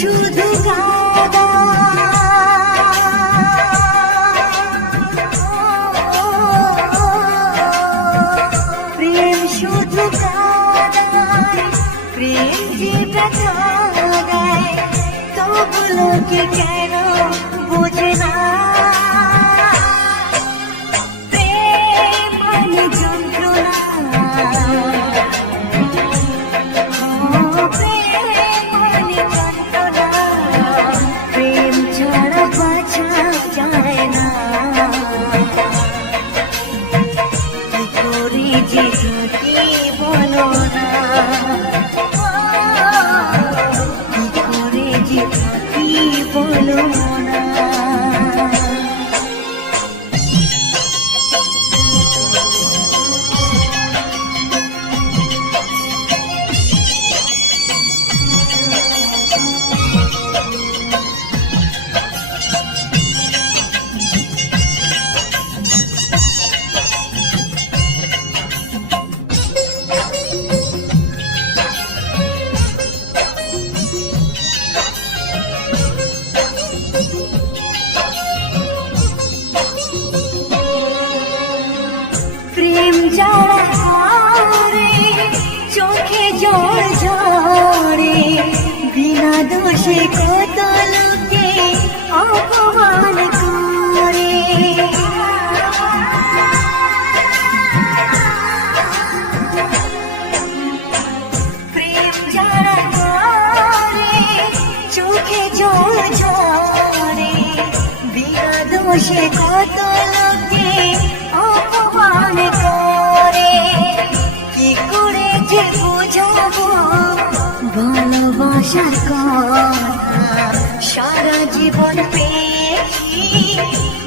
শুধু কাদা প্রেম শুধু কাদায় প্রেম যেটা কাদায় তবু লোকে কেন বোঝে না? না যারা হারে, চোখে জল ঝরে, বিনা দোষে কত লোকে অপমান করে। প্রেম যারা করে চোখে জল ঝরে, বিনা দোষে কত কথা সারা জীবন পেয়েছি।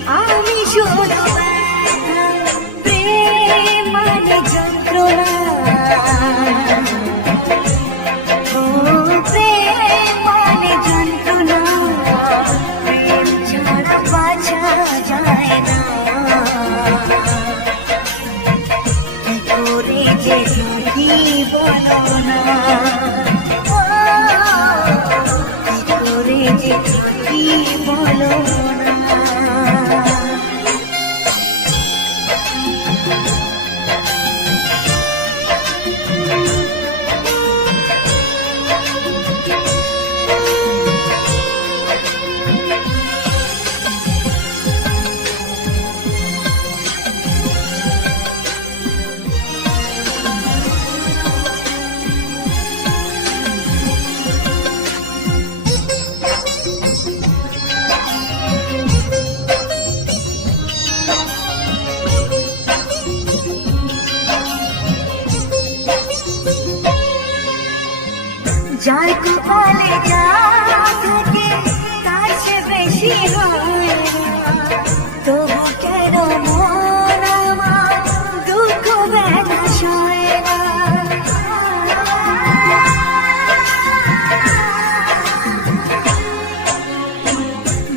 আমি শুধু। প্রেম মানে যন্ত্রণা যায় না। যে থাকি বলো না যার কপালে যা থাকে তার সে বেশি হয়। তবু কেন মন আমার দুঃখ ব্যথা সয় না?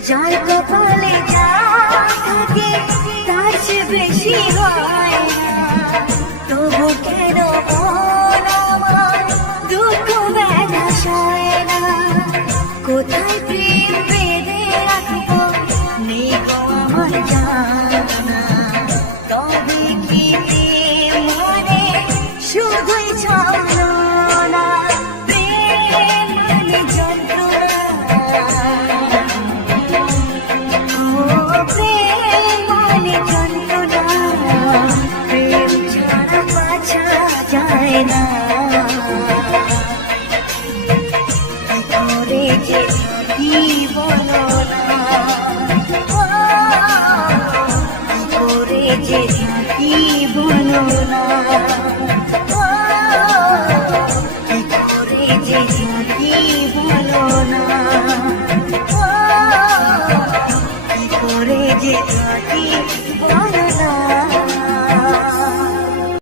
যার কপালে যা থাকে তার সে বেশি হয়। যে কি বলো না? কি করে যে কি বলো না? কি করে যে